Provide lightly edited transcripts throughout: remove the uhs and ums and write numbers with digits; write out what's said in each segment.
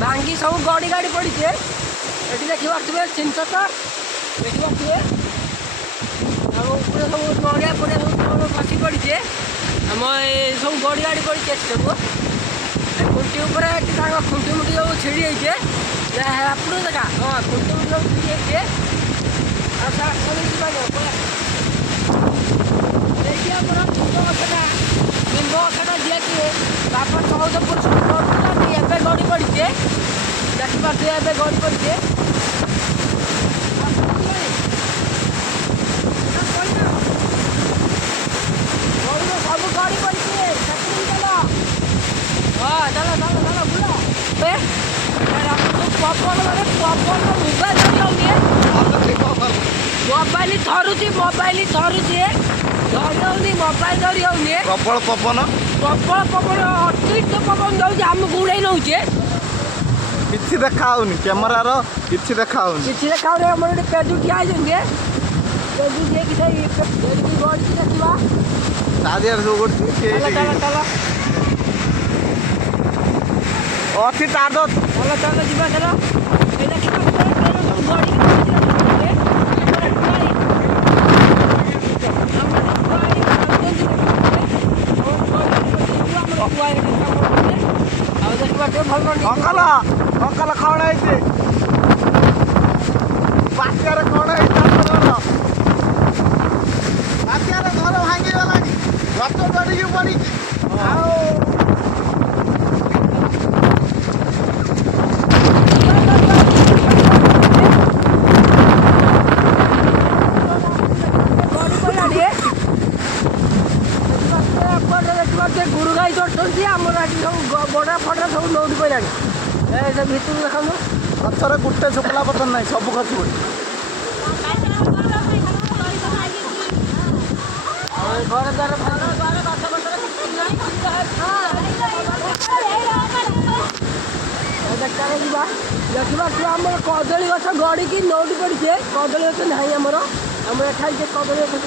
भांगी सब गड़ी गाड़ी पड़ी ये देखिए जिनस देखिए सब नड़िया पड़िया सब खसी पड़ी आम सब गड़ी गाड़ी पड़ी सब खुंटी खुंटी मुटी सब छिड़ी आपको देखा हाँ खुंटी मुटी सब छिड़ी देखिए निम्ब गछटा जी कि बापा 14 वर्ष एवं गड़ी पड़ी देखिए एवं गड़ी पड़ी सब गड़ी पड़ी हाँ चलो चलो चलो बुला पवन माने पवन मोबाइल थरुची धरी मोबाइल धरी प्रबल पवन प्रबल पवन अतिरिक्त पवन जाऊँ आम गुड़े नौचे किसी देखा कैमेरार किसी देखा देखा आम पेजु ठिया पेजु गड़ी देखा अच्छी तार चलो चलो जी चलो अंकल अंकल कौन है बात्यार कौन है बात्यार घर भांगी गला रथ चढ़ी पड़ी गुरु गाई चढ़ुँच आमर आज सब बड़ा फटा सब नौटी पड़ा भितर देखा गचर गोटे शुक्ला पथर ना सब खसी पड़ी घर द्वार देखा आम कदली गछ गड़ी की नौटी पड़ी कदली गछ ना आमर आम खाई कदली गछ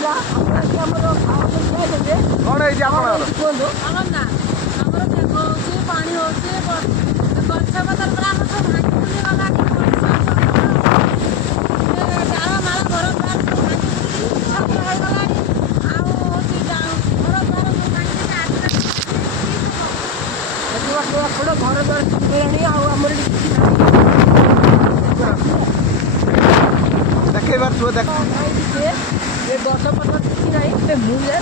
कौन है कहतु पानी गछ पतर पूरा सब भांगी गला डाल माल घर द्वार सब गला घर द्वार आमर देखे बार तू देख गछ पतर किसी ना मुझे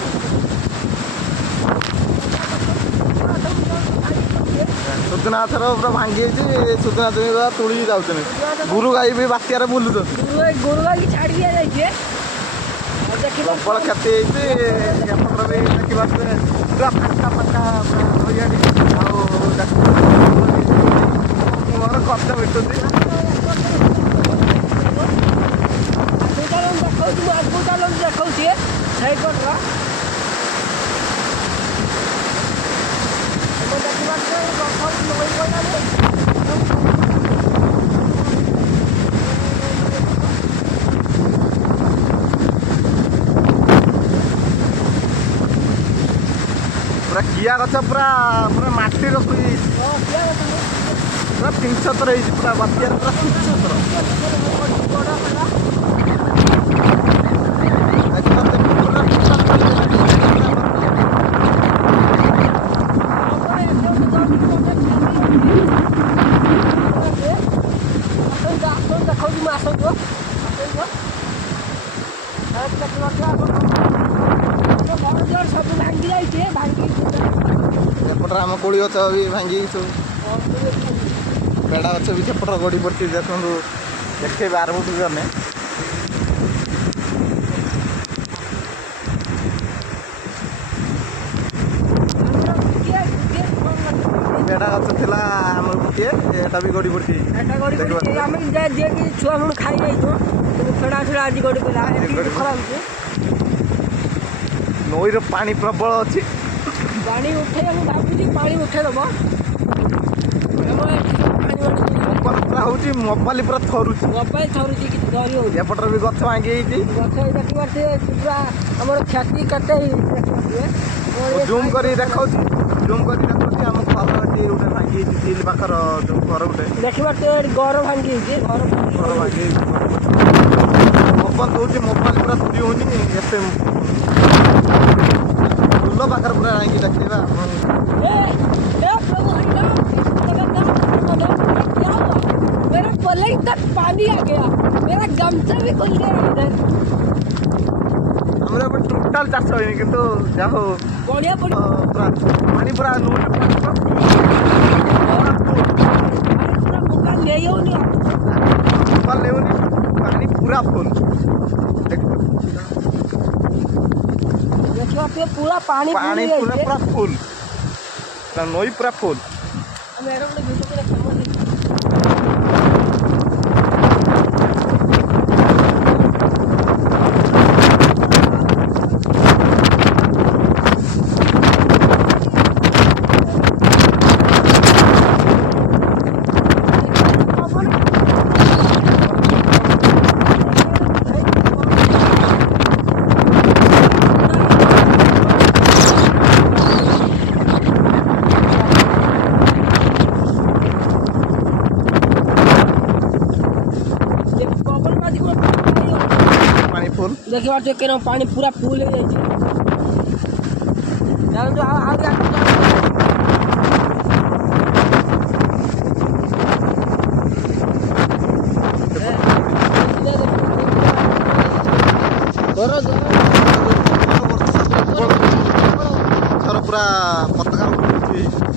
सुदनाथर पूरा भांगी सुदनाथ तुड़ी जाऊँ गुरु गाई भी बात्यार बुलुच गुरु गाई छाड़ दिया जाए प्रबल क्षति होती देखा पूरा फांका फांका खर्च भेटुଛି देखा सैपट्र पूरा किया गछ पूरा पूरा माटी रखी पूरा 300 थर पूरा बात्यार पूरा 300 थर सब भांगी जाइए एपटर आम कोड़ी गछ भी भांगी सब पेड़ा गछ भी सेपटर गड़ी पड़ी देखो देखे 12 फुट गने पेड़ा गछ थिला आमर गोटे एटा भी गड़ी पड़ी छुआ मुझे खाई जाइए फेड़ा फेड़ा आज गड़ी पड़ा खराब नईर पानी प्रबल अच्छी पानी उठे भावी पानी उठेदब पूरा हूँ मोबाइल पूरा थरुच मोबाइल थरुची कि धरी हो एपटर भी गछ भांगी गछ देखिए पूरा आम क्षति कटे जूम कर देखा जूम कर देखा आम ଘର ଏଠି ଗୋଟେ ଭାଙ୍ଗି ହେଇଛି ସିଲ୍ ପାଖର ଯୋଉ ଘର ଗୋଟେ ଦେଖିବା ତ ଏଠି ଘର ଭାଙ୍ଗି ହେଇଛି ଘର ଘର ଭାଙ୍ଗି ହେଇଛି ପବନ ଦଉଛି ମୋବାଇଲ ପୁରା ଧରି ହଉନି ଏତେ ଫୁଲ ପାଖରେ ପୁରା ଯାଇକି ଦେଖେଇବା ए प्रभु हरिनाम जगन्नाथ क्या हुआ मेरे पलंग तक पानी आ गया मेरा गमछा भी खुल गया इधर ଆମର ଏବେ ଟୋଟାଲ ଚାଷ ହେଇନି କିନ୍ତୁ ଯାହା ହଉ बढ़िया बढ़िया ପୁରା ପାଣି ପୁରା ନଉନି पूरा मोबाइल ले ही नहीं ମୋବାଇଲ ନେଉନି ପାଣି ପୁରା ଫୁଲ देखो पे पूरा पानी ପାଣି पूरी ପୁରା है ପୁରା ଫୁଲ ନଈ ପୁରା ଫୁଲ मेरे को वीडियो में समझ ପାଣି ଫୁଲ देखिए बात के पानी पूरा फूल हो जाए जो ପୁରା ପତାକା ଉଠୁଛି